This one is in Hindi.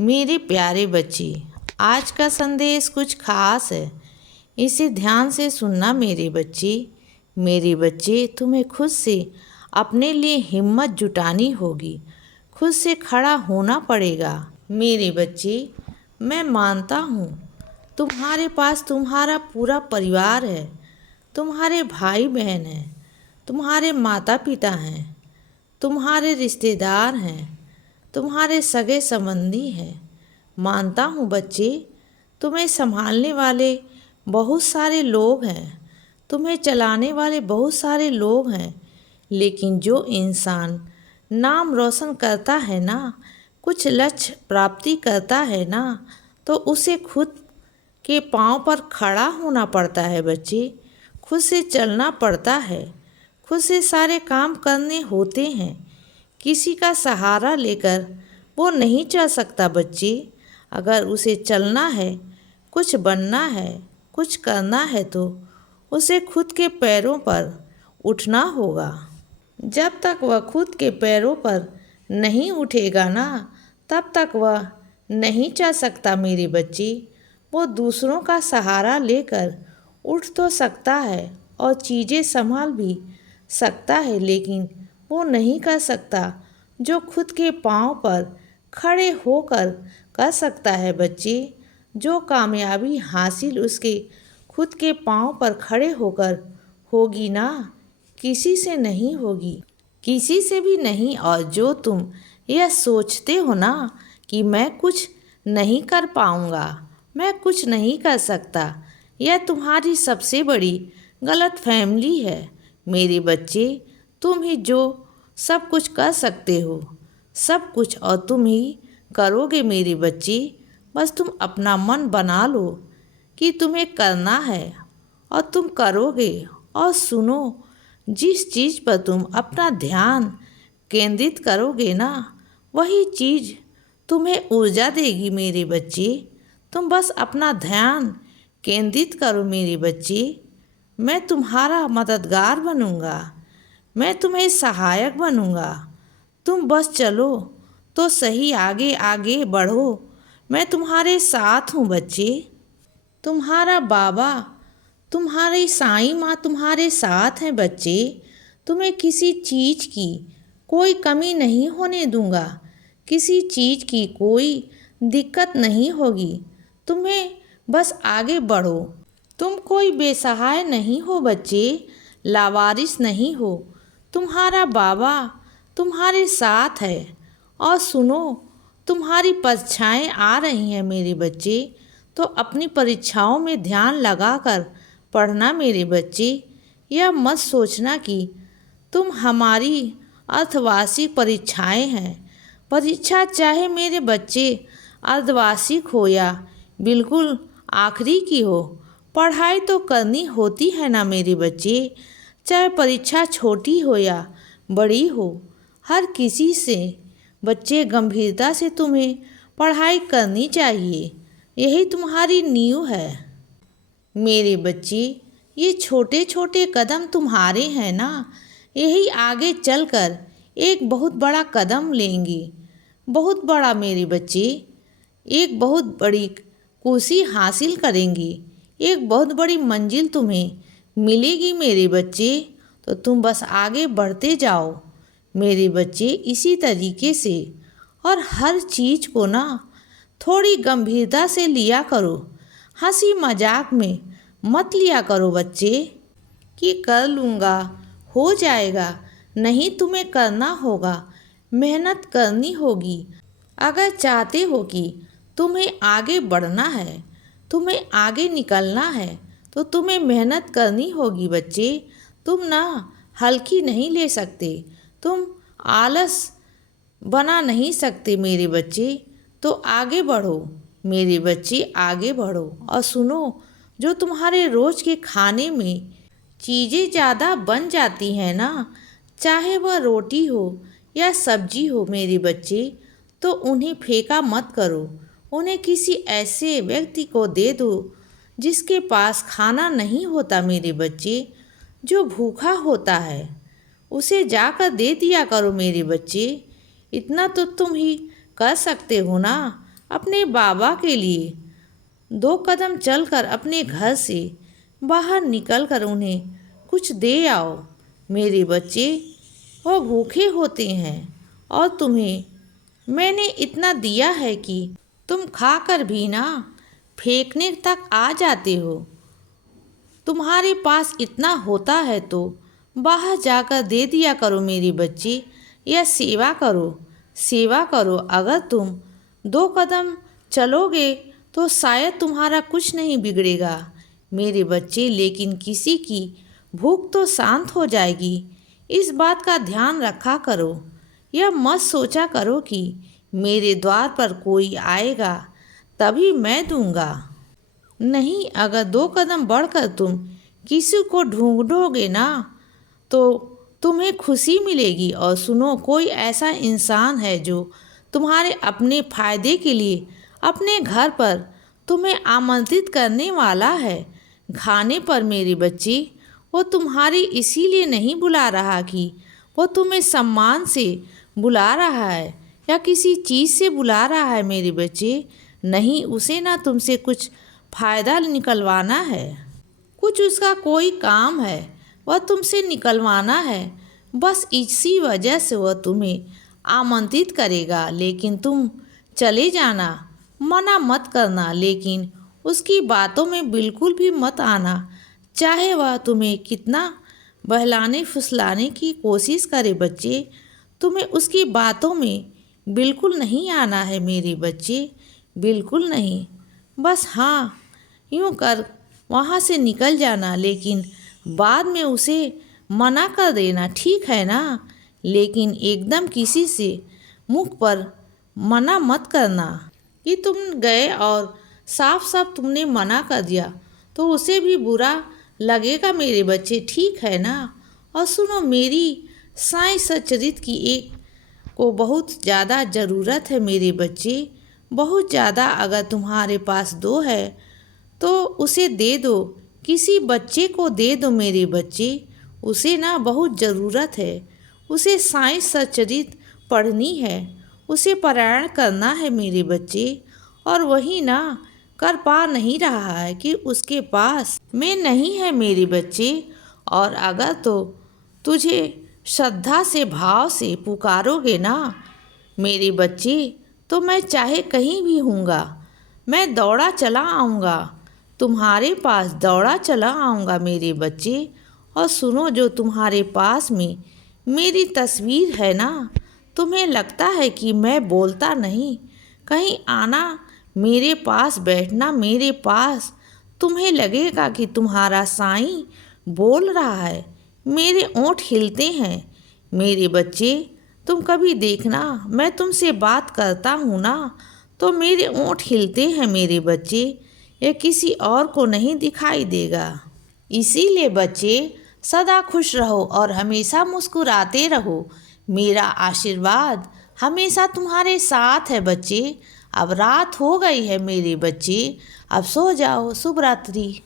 मेरे प्यारे बच्चे, आज का संदेश कुछ खास है। इसे ध्यान से सुनना मेरे बच्चे। मेरे बच्चे, तुम्हें खुद से अपने लिए हिम्मत जुटानी होगी, खुद से खड़ा होना पड़ेगा। मेरे बच्चे, मैं मानता हूँ तुम्हारे पास तुम्हारा पूरा परिवार है, तुम्हारे भाई बहन हैं, तुम्हारे माता पिता हैं, तुम्हारे रिश्तेदार हैं, तुम्हारे सगे संबंधी हैं। मानता हूँ बच्चे, तुम्हें संभालने वाले बहुत सारे लोग हैं, तुम्हें चलाने वाले बहुत सारे लोग हैं। लेकिन जो इंसान नाम रोशन करता है ना, कुछ लक्ष्य प्राप्ति करता है ना, तो उसे खुद के पाँव पर खड़ा होना पड़ता है बच्चे। खुद से चलना पड़ता है, खुद से सारे काम करने होते हैं। किसी का सहारा लेकर वो नहीं चल सकता बच्चे। अगर उसे चलना है, कुछ बनना है, कुछ करना है, तो उसे खुद के पैरों पर उठना होगा। जब तक वह खुद के पैरों पर नहीं उठेगा ना, तब तक वह नहीं चल सकता मेरे बच्चे। वो दूसरों का सहारा लेकर उठ तो सकता है और चीज़ें संभाल भी सकता है, लेकिन वो नहीं कर सकता जो खुद के पाँव पर खड़े होकर कर सकता है बच्चे। जो कामयाबी हासिल उसके खुद के पाँव पर खड़े होकर होगी ना, किसी से नहीं होगी, किसी से भी नहीं। और जो तुम यह सोचते हो ना कि मैं कुछ नहीं कर पाऊँगा, मैं कुछ नहीं कर सकता, यह तुम्हारी सबसे बड़ी गलत फहमी है मेरे बच्चे। तुम ही जो सब कुछ कर सकते हो, सब कुछ, और तुम ही करोगे मेरे बच्चे। बस तुम अपना मन बना लो कि तुम्हें करना है और तुम करोगे। और सुनो, जिस चीज़ पर तुम अपना ध्यान केंद्रित करोगे ना, वही चीज़ तुम्हें ऊर्जा देगी मेरे बच्चे। तुम बस अपना ध्यान केंद्रित करो मेरे बच्चे। मैं तुम्हारा मददगार बनूंगा, मैं तुम्हें सहायक बनूंगा। तुम बस चलो तो सही, आगे आगे बढ़ो। मैं तुम्हारे साथ हूँ बच्चे। तुम्हारा बाबा, तुम्हारी साईं माँ तुम्हारे साथ हैं बच्चे। तुम्हें किसी चीज़ की कोई कमी नहीं होने दूंगा, किसी चीज़ की कोई दिक्कत नहीं होगी। तुम्हें बस आगे बढ़ो। तुम कोई बेसहाय नहीं हो बच्चे, लावारिस नहीं हो। तुम्हारा बाबा तुम्हारे साथ है। और सुनो, तुम्हारी परीक्षाएं आ रही हैं मेरे बच्चे, तो अपनी परीक्षाओं में ध्यान लगाकर पढ़ना मेरे बच्चे। यह मत सोचना कि तुम हमारी अर्धवार्षिक परीक्षाएं हैं। परीक्षा चाहे मेरे बच्चे अर्धवार्षिक हो या बिल्कुल आखिरी की हो, पढ़ाई तो करनी होती है ना मेरे बच्चे। चाहे परीक्षा छोटी हो या बड़ी हो, हर किसी से बच्चे गंभीरता से तुम्हें पढ़ाई करनी चाहिए। यही तुम्हारी नींव है मेरे बच्चे। ये छोटे छोटे कदम तुम्हारे हैं ना, यही आगे चलकर एक बहुत बड़ा कदम लेंगे, बहुत बड़ा मेरे बच्चे। एक बहुत बड़ी कुर्सी हासिल करेंगे, एक बहुत बड़ी मंजिल तुम्हें मिलेगी मेरे बच्चे। तो तुम बस आगे बढ़ते जाओ मेरे बच्चे, इसी तरीके से। और हर चीज़ को ना थोड़ी गंभीरता से लिया करो, हंसी मजाक में मत लिया करो बच्चे कि कर लूँगा, हो जाएगा। नहीं, तुम्हें करना होगा, मेहनत करनी होगी। अगर चाहते हो कि तुम्हें आगे बढ़ना है, तुम्हें आगे निकलना है, तो तुम्हें मेहनत करनी होगी बच्चे। तुम ना हल्की नहीं ले सकते, तुम आलस बना नहीं सकते मेरे बच्चे। तो आगे बढ़ो मेरे बच्चे, आगे बढ़ो। और सुनो, जो तुम्हारे रोज़ के खाने में चीज़ें ज़्यादा बन जाती हैं ना, चाहे वह रोटी हो या सब्जी हो मेरे बच्चे, तो उन्हें फेंका मत करो। उन्हें किसी ऐसे व्यक्ति को दे दो जिसके पास खाना नहीं होता मेरे बच्चे, जो भूखा होता है, उसे जाकर दे दिया करो मेरे बच्चे। इतना तो तुम ही कर सकते हो ना। अपने बाबा के लिए 2 कदम चलकर अपने घर से बाहर निकलकर उन्हें कुछ दे आओ। मेरे बच्चे, वो भूखे होते हैं और तुम्हें मैंने इतना दिया है कि तुम खाकर भी ना फेंकने तक आ जाते हो। तुम्हारे पास इतना होता है तो बाहर जाकर दे दिया करो मेरे बच्चे, या सेवा करो, सेवा करो। अगर तुम 2 कदम चलोगे तो शायद तुम्हारा कुछ नहीं बिगड़ेगा मेरे बच्चे, लेकिन किसी की भूख तो शांत हो जाएगी। इस बात का ध्यान रखा करो। यह मत सोचा करो कि मेरे द्वार पर कोई आएगा तभी मैं दूंगा। नहीं, अगर 2 कदम बढ़कर तुम किसी को ढूंढोगे ना तो तुम्हें खुशी मिलेगी। और सुनो, कोई ऐसा इंसान है जो तुम्हारे अपने फायदे के लिए अपने घर पर तुम्हें आमंत्रित करने वाला है खाने पर मेरे बच्चे। वो तुम्हारी इसीलिए नहीं बुला रहा कि वो तुम्हें सम्मान से बुला रहा है या किसी चीज़ से बुला रहा है मेरे बच्चे। नहीं, उसे ना तुमसे कुछ फ़ायदा निकलवाना है, कुछ उसका कोई काम है, वह तुमसे निकलवाना है। बस इसी वजह से वह तुम्हें आमंत्रित करेगा, लेकिन तुम चले जाना, मना मत करना, लेकिन उसकी बातों में बिल्कुल भी मत आना। चाहे वह तुम्हें कितना बहलाने फुसलाने की कोशिश करे बच्चे, तुम्हें उसकी बातों में बिल्कुल नहीं आना है मेरे बच्चे, बिल्कुल नहीं। बस हाँ, यूँ कर वहाँ से निकल जाना, लेकिन बाद में उसे मना कर देना, ठीक है ना? लेकिन एकदम किसी से मुख पर मना मत करना कि तुम गए और साफ साफ तुमने मना कर दिया तो उसे भी बुरा लगेगा मेरे बच्चे, ठीक है ना? और सुनो, मेरी साईं सच्चरित की एक को बहुत ज़्यादा ज़रूरत है मेरे बच्चे, बहुत ज़्यादा। अगर तुम्हारे पास 2 है तो उसे दे दो, किसी बच्चे को दे दो मेरे बच्चे, उसे ना बहुत ज़रूरत है। उसे साईं सच्चरित पढ़नी है, उसे पारायण करना है मेरे बच्चे, और वही ना कर पा नहीं रहा है कि उसके पास में नहीं है मेरे बच्चे। और अगर तो तुझे श्रद्धा से भाव से पुकारोगे ना मेरे बच्चे, तो मैं चाहे कहीं भी हूँगा, मैं दौड़ा चला आऊँगा, तुम्हारे पास दौड़ा चला आऊँगा मेरे बच्चे। और सुनो, जो तुम्हारे पास में मेरी तस्वीर है ना, तुम्हें लगता है कि मैं बोलता नहीं, कहीं आना मेरे पास, बैठना मेरे पास, तुम्हें लगेगा कि तुम्हारा साईं बोल रहा है, मेरे ओंठ हिलते हैं मेरे बच्चे। तुम कभी देखना, मैं तुमसे बात करता हूँ ना तो मेरे ओंठ हिलते हैं मेरे बच्चे, यह किसी और को नहीं दिखाई देगा। इसीलिए बच्चे, सदा खुश रहो और हमेशा मुस्कुराते रहो। मेरा आशीर्वाद हमेशा तुम्हारे साथ है बच्चे। अब रात हो गई है मेरे बच्चे, अब सो जाओ। शुभ रात्रि।